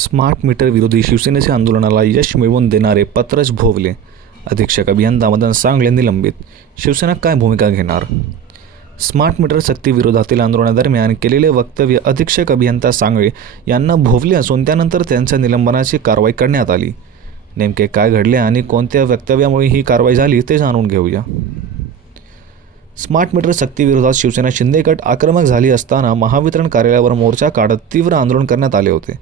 Smart meter विरोधी शिवसेनेच्या आंदोलनाला यश मिळवून देणारे पत्रच भोवले. अधीक्षक अभियंता मदन सांगळे निलंबित. शिवसेना काय भूमिका घेणार? स्मार्ट मीटर सक्तीविरोधातील आंदोलनादरम्यान केलेले वक्तव्य अधीक्षक अभियंता सांगळे यांना भोवले असून त्यानंतर त्यांच्या निलंबनाची कारवाई करण्यात आली. नेमके काय घडले आणि कोणत्या वक्तव्यामुळे ही कारवाई झाली ते जाणून घेऊया. स्मार्ट मीटर सक्तीविरोधात शिवसेना शिंदे गट आक्रमक झाली असताना महावितरण कार्यालयावर मोर्चा काढत तीव्र आंदोलन करण्यात आले होते.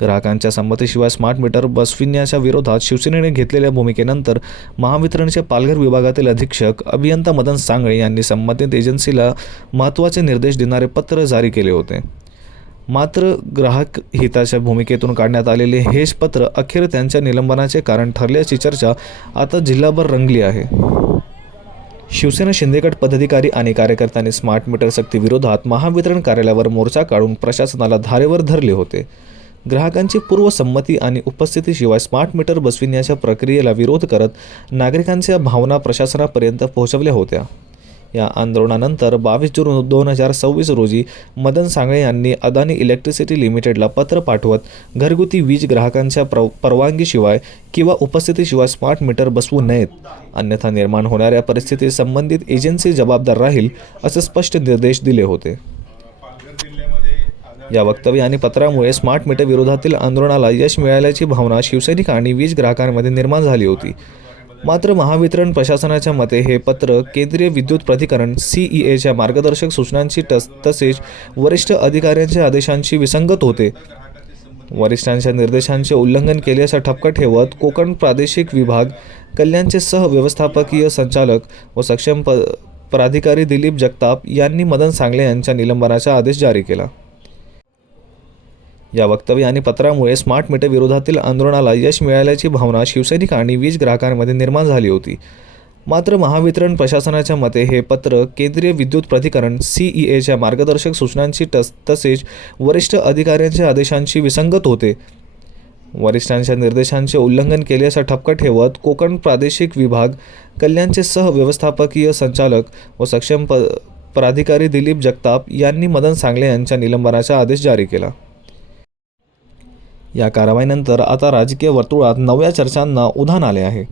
ग्राहकांच्या संमतीशिवाय स्मार्ट मीटर बसविण्याच्या विरोधात शिवसेनेने घेतलेल्या भूमिकेनंतर महावितरणचे पालघर विभागातील अधीक्षक अभियंता मदन सांगळे यांनी संबंधित एजन्सीला महत्त्वाचे निर्देश देणारे पत्र जारी केले होते. मात्र ग्राहक हिताच्या भूमिकेतून काढण्यात आलेले हेच पत्र अखेर त्यांच्या निलंबनाचे कारण ठरल्याची चर्चा आता जिल्हाभर रंगली आहे. शिवसेना शिंदे गट पदाधिकारी आणि कार्यकर्त्यांनी स्मार्ट मीटर सक्तीविरोधात महावितरण कार्यालयावर मोर्चा काढून प्रशासनाला धारेवर धरले होते. ग्राहकांची पूर्वसंमती आणि उपस्थितीशिवाय स्मार्ट मीटर बसविण्याच्या प्रक्रियेला विरोध करत नागरिकांच्या भावना प्रशासनापर्यंत पोहोचवल्या होत्या. या आंदोलनानंतर 22 जून 2026 रोजी मदन सांगळे यांनी अदानी इलेक्ट्रिसिटी लिमिटेडला पत्र पाठवत घरगुती वीज ग्राहकांच्या परवानगीशिवाय किंवा उपस्थितीशिवाय स्मार्ट मीटर बसवू नयेत, अन्यथा निर्माण होणाऱ्या परिस्थितीत संबंधित एजन्सी जबाबदार राहील असे स्पष्ट निर्देश दिले होते. या वक्तव्य आणि पत्रामुळे स्मार्ट मीटर विरोधातील आंदोलनाला यश मिळाल्याची भावना शिवसैनिक आणि वीज ग्राहकांमध्ये निर्माण झाली होती. मात्र महावितरण प्रशासनाच्या मते हे पत्र केंद्रीय विद्युत प्राधिकरण CEAच्या मार्गदर्शक सूचनांची तसेच वरिष्ठ अधिकाऱ्यांच्या आदेशांशी विसंगत होते. वरिष्ठांच्या निर्देशांचे उल्लंघन केल्याचा ठपका ठेवत कोकण प्रादेशिक विभाग कल्याणचे सहव्यवस्थापकीय संचालक व सक्षम प्राधिकारी दिलीप जगताप यांनी मदन सांगळे यांच्या निलंबनाचा आदेश जारी केला. या वक्तव्य आणि पत्रामुळे स्मार्ट मीटर विरोधातील आंदोलनाला यश मिळाल्याची भावना शिवसैनिक आणि वीज ग्राहकांमध्ये निर्माण झाली होती. मात्र महावितरण प्रशासनाच्या मते हे पत्र केंद्रीय विद्युत प्राधिकरण CEAच्या मार्गदर्शक सूचनांची तसेच वरिष्ठ अधिकाऱ्यांच्या आदेशांशी विसंगत होते. वरिष्ठांच्या निर्देशांचे उल्लंघन केल्याचा ठपका ठेवत कोकण प्रादेशिक विभाग कल्याणचे सहव्यवस्थापकीय संचालक व सक्षम प्राधिकारी दिलीप जगताप यांनी मदन सांगळे यांच्या निलंबनाचा आदेश जारी केला. या कारवाईनंतर आता राजकीय वर्तुळात नव्या चर्चांना उधाण आले आहे.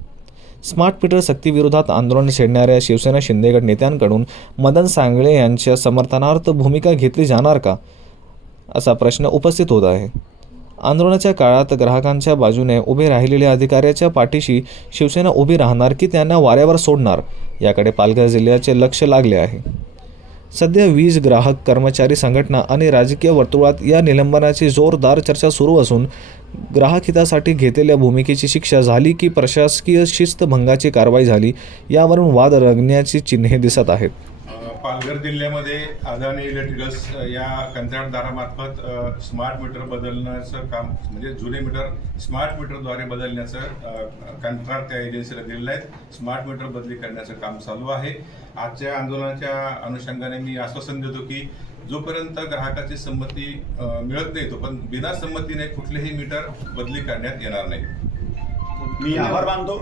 स्मार्ट मीटर सक्तीविरोधात आंदोलन छेडणाऱ्या शिवसेना शिंदे गट नेत्यांकडून मदन सांगळे यांच्या समर्थनार्थ भूमिका घेतली जाणार का, असा प्रश्न उपस्थित होत आहे. आंदोलनाच्या काळात ग्राहकांच्या बाजूने उभे राहिलेल्या अधिकाऱ्याच्या पाठीशी शिवसेना उभी राहणार की त्यांना वाऱ्यावर सोडणार, याकडे पालघर जिल्ह्याचे लक्ष लागले आहे. सध्या वीज ग्राहक कर्मचारी संघटना आणि राजकीय वर्तुळात या निलंबनाची जोरदार चर्चा सुरू असून ग्राहक हितासाठी घेतलेल्या भूमिकेची शिक्षा झाली की प्रशासकीय शिस्तभंगाची कारवाई झाली, यावरून वाद रंगण्याची चिन्हे दिसत आहेत. पालघर जिल्ह्यामध्ये अदानी इलेक्ट्रिकल्स या कंत्राटदारामार्फत स्मार्ट मीटर बदलण्याचं काम, म्हणजे जुने मीटर स्मार्ट मीटरद्वारे बदलण्याचं कंत्राट त्या एजन्सीला दिलेलं आहे. स्मार्ट मीटर बदली करण्याचं काम चालू आहे. आजच्या आंदोलनाच्या अनुषंगाने मी आश्वासन देतो की जोपर्यंत ग्राहकाची संमती मिळत नाही तोपर्यंत बिना संमतीने कुठलेही मीटर बदली करण्यात येणार नाही. मी आभार मानतो.